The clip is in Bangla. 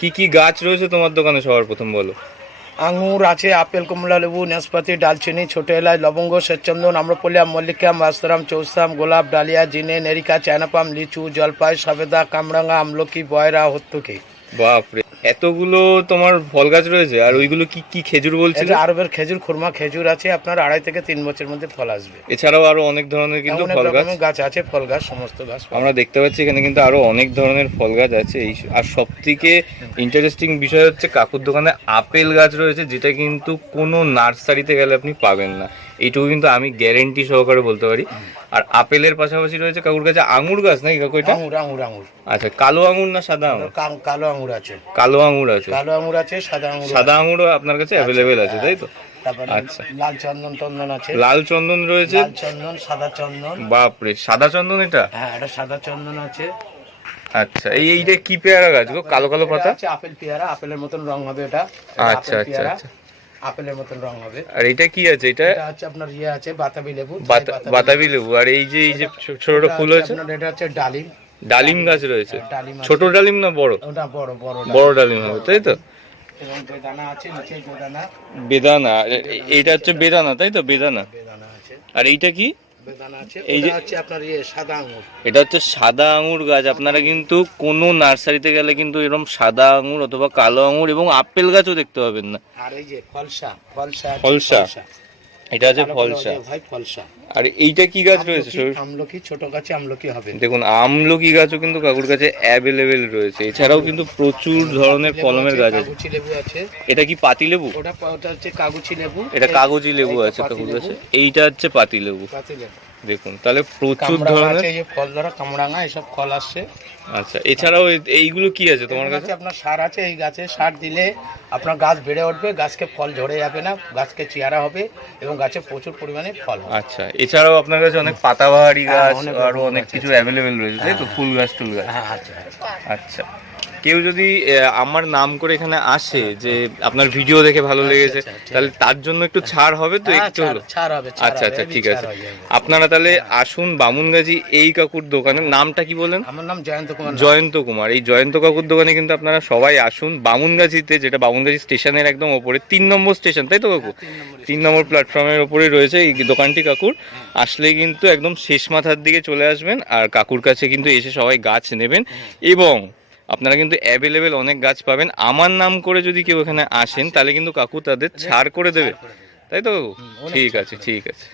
কি কি গাছ রয়েছে তোমার দোকানে সবার প্রথম বলো। আঙুর আছে, আপেল, কমলা লেবু, নাশপাতি, দালচিনি, ছোট এলাচ, লবঙ্গ, শ্বেতচন্দন, আম্রপলি, মল্লিকা, মাস্তারাম, চৌসাম, গোলাপ, ডালিয়া, জিনে, নেরিকা, চায়নাপাম, লিচু, জলপাই, সবেদা, কামরাঙা, আমলকি, বয়রা, হত্তুকি। বাপরে, এতগুলো তোমার ফল গাছ রয়েছে। আর ওইগুলো কি কি খেজুর বলছিলে? এটা আরবের খেজুর, খুরমা খেজুর আছে, আপনার 2.5 থেকে 3 বছরের মধ্যে ফল আসবে। এছাড়াও আরো অনেক ধরনের কিন্তু অনেক ফল গাছ রকমের গাছ আছে, ফল গাছ, সমস্ত গাছ আমরা দেখতে পাচ্ছি এখানে কিন্তু আরো অনেক ধরনের ফল গাছ আছে। এই আর সব থেকে ইন্টারেস্টিং বিষয় হচ্ছে কাকুর দোকানে আপেল গাছ রয়েছে, যেটা কিন্তু কোনো নার্সারিতে গেলে আপনি পাবেন না, এইটুকু কিন্তু আমি গ্যারেন্টি সহকারে বলতে পারি। আর আপেলের পাশাপাশি রয়েছে কাকুর কাছে আঙুর গাছ, নাকি কাকু এটা? আঙুর, আঙুর, আঙুর। আচ্ছা, কালো আঙুর না সাদা আঙুর? কালো আঙুর আছে। কালো আঙুর আছে, কালো আঙুর আছে, সাদা আঙুর। সাদা আঙুরও আপনার কাছে অ্যাভেলেবেল আছে, তাই তো? তারপরে আচ্ছা, লাল চন্দন টন্দন আছে। লাল চন্দন রয়েছে, লাল চন্দন, সাদা চন্দন। বাপরে, সাদা চন্দন এটা? হ্যাঁ, এটা সাদা চন্দন আছে। আচ্ছা, এইটা কি পেয়ারা গাছ গো, কালো কালো পাতা? আছে আপেল পেয়ারা, আপেলের মতন রং হবে এটা। আচ্ছা আচ্ছা আচ্ছা, আপেলের মতন রং হবে। আর এটা কি আছে? এটা আছে আপনার আছে বাতাবি লেবু। বাতাবি লেবু। আর এই যে ছোট ছোট ফুল আছে, এটা হচ্ছে ডালিম। ডালিম গাছ রয়েছে। ডালিম ছোট ডালিম না বড়? ওটা বড় বড় বড় ডালিম হবে, তাই তো? এবং বেদানা আছে, নিচে বেদানা। বেদানা, এইটা হচ্ছে বেদানা, তাই তো? বেদানা। বেদানা আছে। আর এইটা কি? বেদানা আছে। এই যে হচ্ছে আপনার সাদা আঙ্গুর। এটা হচ্ছে সাদা আঙুর গাছ। আপনারা কিন্তু কোনো নার্সারিতে গেলে কিন্তু এরকম সাদা আঙুর অথবা কালো আঙুর এবং আপেল গাছও দেখতে পাবেন না। আর এই যে ফলসা, ফলসা, ফলসা, এটা আছে ফলসা। ভাই ফলসা। আর এইটা কি গাছ রয়েছে? আমলকি, ছোট গাছে আমলকি হবে। দেখুন, আমলকি গাছও কিন্তু কাকুর কাছে অ্যাভেলেবেল রয়েছে। এছাড়াও কিন্তু প্রচুর ধরনের কলমের গাছ আছে। কাগজি লেবু আছে। এটা কি পাতি লেবু? ওটা হচ্ছে কাগজি লেবু। এটা কাগজি লেবু আছে কাকুর কাছে, এইটা হচ্ছে পাতি লেবু। পাতি লেবু। দেখুন, তাহলে প্রচুর ধরনের এই যে ফল ধরা কামরাঙা, এসব ফল আসছে। আচ্ছা, এছাড়াও এইগুলো কি আছে তোমার কাছে? আপনার সার আছে, এই গাছে সার দিলে আপনার গাছ বেড়ে উঠবে, গাছকে ফল ঝরে যাবে না, গাছকে চেয়ারা হবে এবং গাছে প্রচুর পরিমাণে ফল হবে। আচ্ছা, এছাড়াও আপনার কাছে অনেক পাতাবাহারি গাছ আরো অনেক কিছু অ্যাভেলেবেল রয়েছে, তাই তো? ফুল গাছ টুল গাছ। আচ্ছা আচ্ছা, কেউ যদি আমার নাম করে এখানে আসে যে আপনার ভিডিও দেখে ভালো লেগেছে, তাহলে তার জন্য একটু ছাড় হবে তো? একটু হলো ছাড় হবে। আচ্ছা আচ্ছা, ঠিক আছে। আপনারা তাহলে আসুন বামুনগাজী এই কাকুর দোকানের নামটা কি বলেন? আমার নাম জয়ন্ত কুমার। জয়ন্ত কুমার। এই জয়ন্ত কাকুর দোকানে কিন্তু আপনারা সবাই আসুন বামুনগাজীতে, যেটা বামুনগাজী স্টেশনের একদম ওপরে 3 নম্বর স্টেশন, তাই তো কাকু? 3 নম্বর প্ল্যাটফর্মের ওপরে রয়েছে এই দোকানটি কাকুর। আসলে কিন্তু একদম শেষ মাথার দিকে চলে আসবেন, আর কাকুর কাছে কিন্তু এসে সবাই গাছ নেবেন এবং আপনারা কিন্তু অ্যাভেলেবেল অনেক গাছ পাবেন। আমার নাম করে যদি কেউ এখানে আসেন তাহলে কিন্তু কাকু তাদের ছাড় করে দেবে, তাই তো? ঠিক আছে, ঠিক আছে।